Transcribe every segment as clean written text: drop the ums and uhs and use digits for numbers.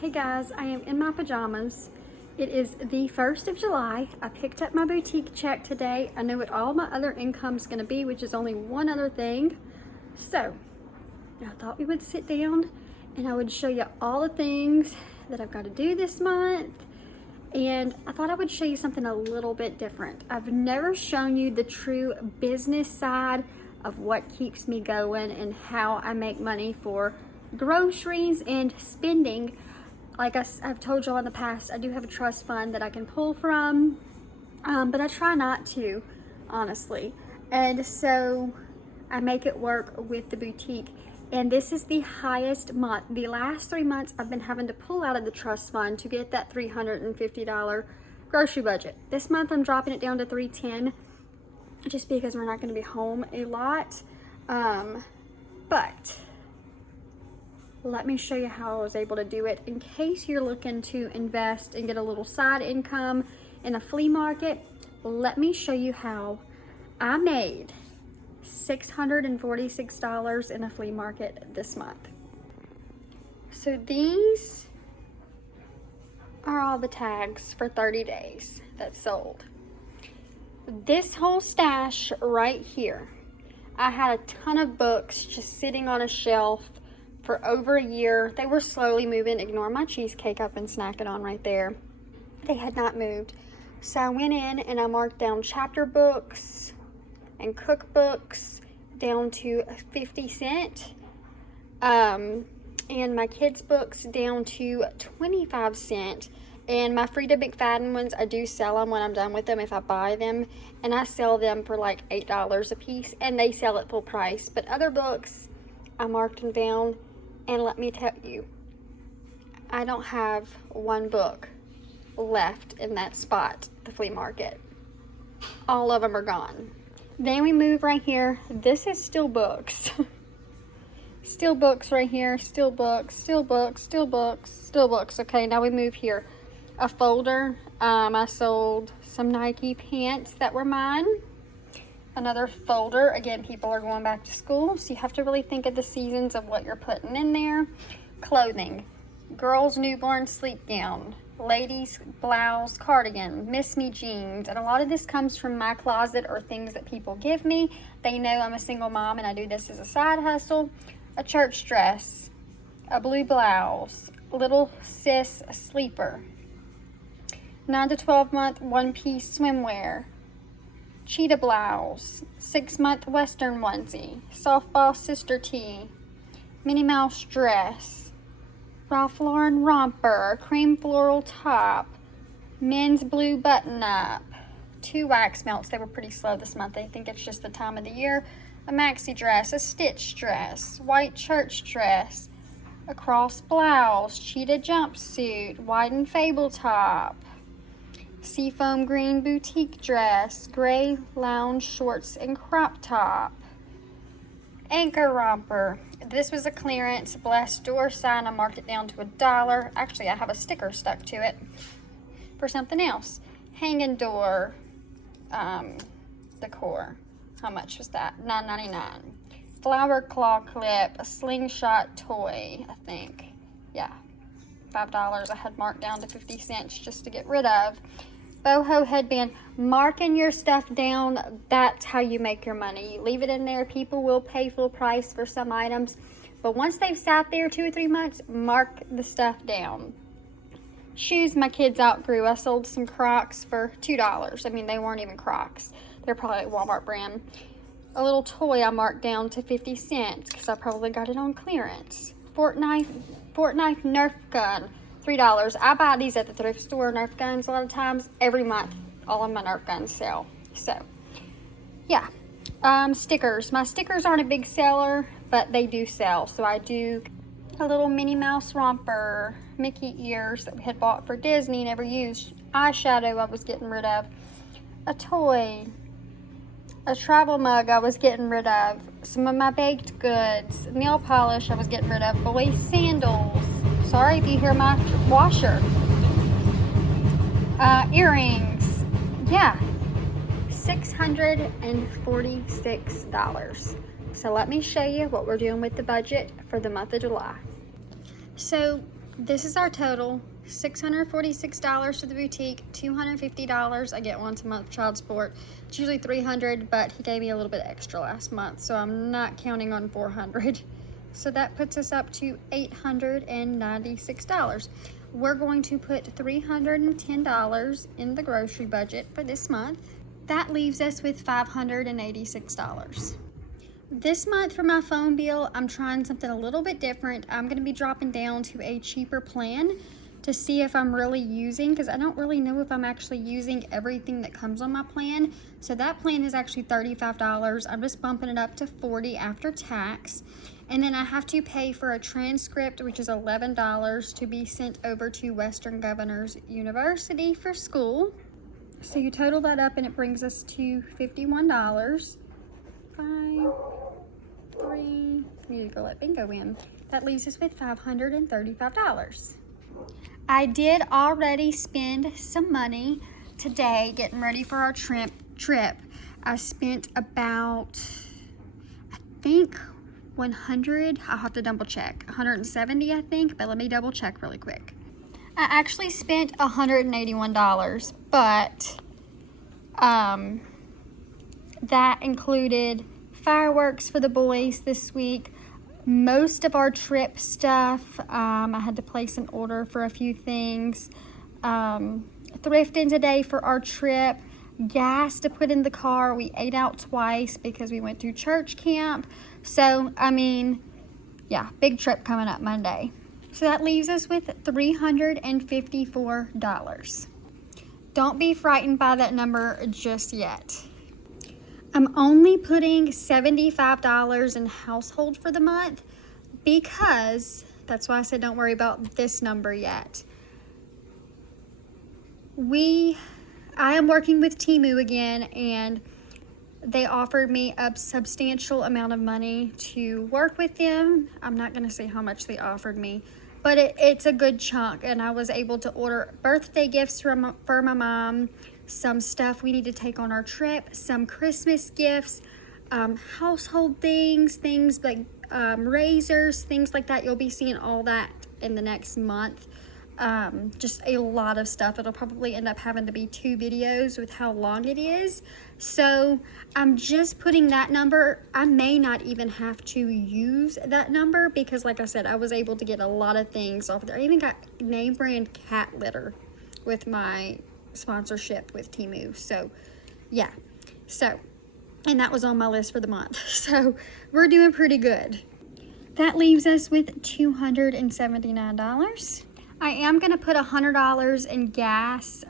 Hey guys, I am in my pajamas. It is the 1st of July. I picked up my boutique check today. I know what all my other income's gonna be, which is only one other thing. So, I thought we would sit down and I would show you all the things that I've got to do this month. And I thought I would show you something a little bit different. I've never shown you the true business side of what keeps me going and how I make money for groceries and spending. Like I've told y'all in the past, I do have a trust fund that I can pull from, but I try not to, honestly. And so I make it work with the boutique. And this is the highest month. The last 3 months I've been having to pull out of the trust fund to get that $350 grocery budget. This month I'm dropping it down to $310 just because we're not going to be home a lot. But let me show you how I was able to do it in case you're looking to invest and get a little side income in a flea market. Let me show you how I made $646 in a flea market this month. So these are all the tags for 30 days that sold. This whole stash right here, I had a ton of books just sitting on a shelf for over a year. They were slowly moving. Ignore my cheesecake I've been snacking on right there. They had not moved. So I went in and I marked down chapter books and cookbooks down to 50 cents. And my kids' books down to 25 cents. And my Frida McFadden ones, I do sell them when I'm done with them if I buy them. And I sell them for like $8 a piece. And they sell at full price. But other books, I marked them down. And let me tell you, I don't have one book left in that spot, the flea market. All of them are gone. Then we move right here. This is still books. Still books right here. Still books, still books, still books, still books. Okay, now we move here. A folder. I sold some Nike pants that were mine. Another folder. Again, people are going back to school, so you have to really think of the seasons of what you're putting in there. Clothing. Girls' newborn sleep gown. Ladies' blouse, cardigan, Miss Me jeans. And a lot of this comes from my closet or things that people give me. They know I'm a single mom and I do this as a side hustle. A church dress, a blue blouse, little sis sleeper, 9 to 12 month one-piece swimwear, cheetah blouse, 6-month western onesie, softball sister tee, Minnie Mouse dress, Ralph Lauren romper, cream floral top, men's blue button-up, 2 wax melts. They were pretty slow this month. I think it's just the time of the year. A maxi dress, a stitch dress, white church dress, a cross blouse, cheetah jumpsuit, white and fable top, seafoam green boutique dress, gray lounge shorts and crop top, anchor romper. This was a clearance, blessed door sign. I marked it down to $1. Actually, I have a sticker stuck to it for something else. Hanging door decor. How much was that? $9.99. Flower claw clip, a slingshot toy, I think. Yeah, $5 I had marked down to 50 cents just to get rid of. Boho headband. Marking your stuff down, that's how you make your money. You leave it in there, people will pay full price for some items, but once they've sat there 2 or 3 months, mark the stuff down. Shoes my kids outgrew. I sold some Crocs for $2. I mean, they weren't even Crocs. They're probably like Walmart brand. A little toy I marked down to 50 cents because I probably got it on clearance. Fort Knife Nerf gun, $3. I buy these at the thrift store, Nerf guns, a lot of times. Every month, all of my Nerf guns sell. So, yeah. Stickers. My stickers aren't a big seller, but they do sell. So I do a little Minnie Mouse romper, Mickey ears that we had bought for Disney, never used. Eyeshadow I was getting rid of. A toy. A travel mug I was getting rid of. Some of my baked goods. Nail polish I was getting rid of. Boys sandals. Sorry if you hear my washer. Earrings. Yeah. $646. So let me show you what we're doing with the budget for the month of July. So This is our total. $646 for the boutique, $250. I get once a month child support. It's usually $300, but he gave me a little bit extra last month, so I'm not counting on $400. So that puts us up to $896. We're going to put $310 in the grocery budget for this month. That leaves us with $586. This month for my phone bill, I'm trying something a little bit different. I'm going to be dropping down to a cheaper plan to see if I'm really using, because I don't really know if I'm actually using everything that comes on my plan. So that plan is actually $35. I'm just bumping it up to $40 after tax. And then I have to pay for a transcript, which is $11 to be sent over to Western Governors University for school. So you total that up and it brings us to $51. 5, 3, need to go let bingo in. That leaves us with $535. I did already spend some money today getting ready for our trip. I spent about, I think 100, I'll have to double check, 170 I think, but let me double check really quick. I actually spent $181, but that included fireworks for the boys this week, most of our trip stuff. I had to place an order for a few things, thrifting today for our trip, gas to put in the car. We ate out twice because we went to church camp. So, I mean, yeah, big trip coming up Monday. So that leaves us with $354. Don't be frightened by that number just yet. I'm only putting $75 in household for the month because, that's why I said don't worry about this number yet. I am working with Temu again, and they offered me a substantial amount of money to work with them. I'm not going to say how much they offered me, but it's a good chunk, and I was able to order birthday gifts for my mom, some stuff we need to take on our trip, some Christmas gifts, household things like razors, things like that. You'll be seeing all that in the next month. Just a lot of stuff. It'll probably end up having to be 2 videos with how long it is. So I'm just putting that number. I may not even have to use that number because, like I said, I was able to get a lot of things off there. I even got name brand cat litter with my sponsorship with Temu. So yeah, and that was on my list for the month. So we're doing pretty good. That leaves us with $279. I am going to put $100 in gas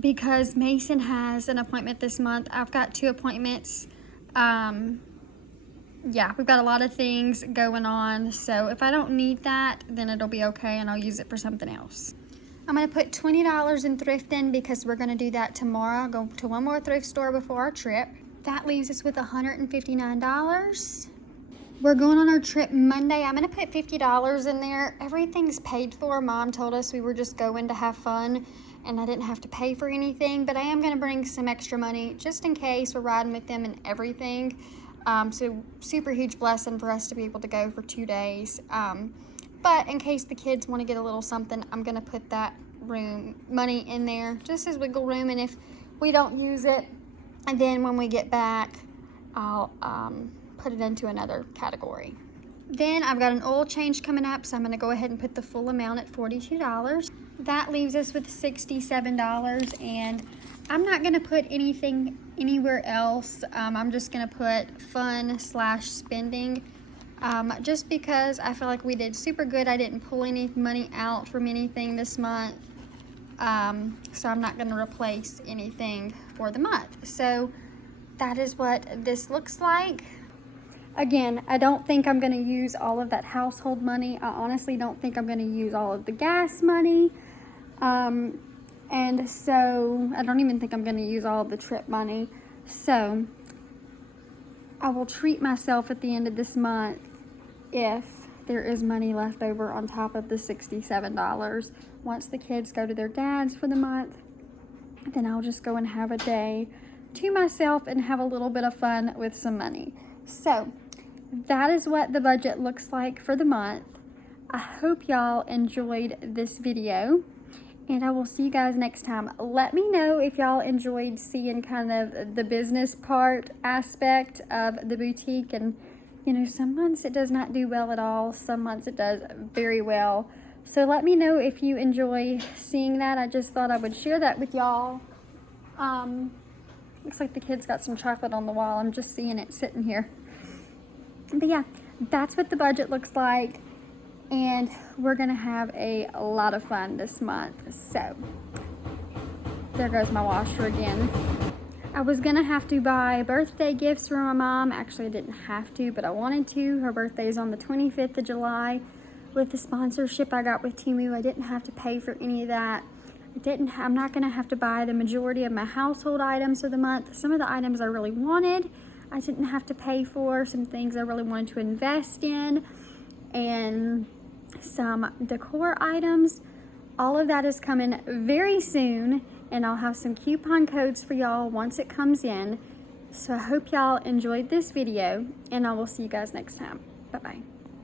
because Mason has an appointment this month. I've got 2 appointments. Yeah, we've got a lot of things going on. So if I don't need that, then it'll be okay and I'll use it for something else. I'm going to put $20 in thrifting because we're going to do that tomorrow. I'll go to one more thrift store before our trip. That leaves us with $159. We're going on our trip Monday. I'm going to put $50 in there. Everything's paid for. Mom told us we were just going to have fun and I didn't have to pay for anything, but I am going to bring some extra money just in case we're riding with them and everything. So super huge blessing for us to be able to go for 2 days. But in case the kids want to get a little something, I'm going to put that money in there just as wiggle room. And if we don't use it, and then when we get back, I'll put it into another category. Then I've got an oil change coming up, so I'm going to go ahead and put the full amount at $42. That leaves us with $67, and I'm not going to put anything anywhere else. I'm just going to put fun/spending. Just because I feel like we did super good. I didn't pull any money out from anything this month. So I'm not going to replace anything for the month. So that is what this looks like. Again, I don't think I'm going to use all of that household money. I honestly don't think I'm going to use all of the gas money. And so I don't even think I'm going to use all of the trip money. So I will treat myself at the end of this month if there is money left over on top of the $67. Once the kids go to their dad's for the month, then I'll just go and have a day to myself and have a little bit of fun with some money. So that is what the budget looks like for the month. I hope y'all enjoyed this video, and I will see you guys next time. Let me know if y'all enjoyed seeing kind of the business part aspect of the boutique. And you know, some months it does not do well at all. Some months it does very well. So let me know if you enjoy seeing that. I just thought I would share that with y'all. Looks like the kids got some chocolate on the wall. I'm just seeing it sitting here. But yeah, that's what the budget looks like. And we're gonna have a lot of fun this month. So there goes my washer again. I was gonna have to buy birthday gifts for my mom. Actually, I didn't have to, but I wanted to. Her birthday is on the 25th of July. With the sponsorship I got with Temu, I didn't have to pay for any of that. I'm not gonna have to buy the majority of my household items for the month. Some of the items I really wanted, I didn't have to pay for. Some things I really wanted to invest in, and some decor items. All of that is coming very soon, and I'll have some coupon codes for y'all once it comes in. So I hope y'all enjoyed this video, and I will see you guys next time. Bye-bye.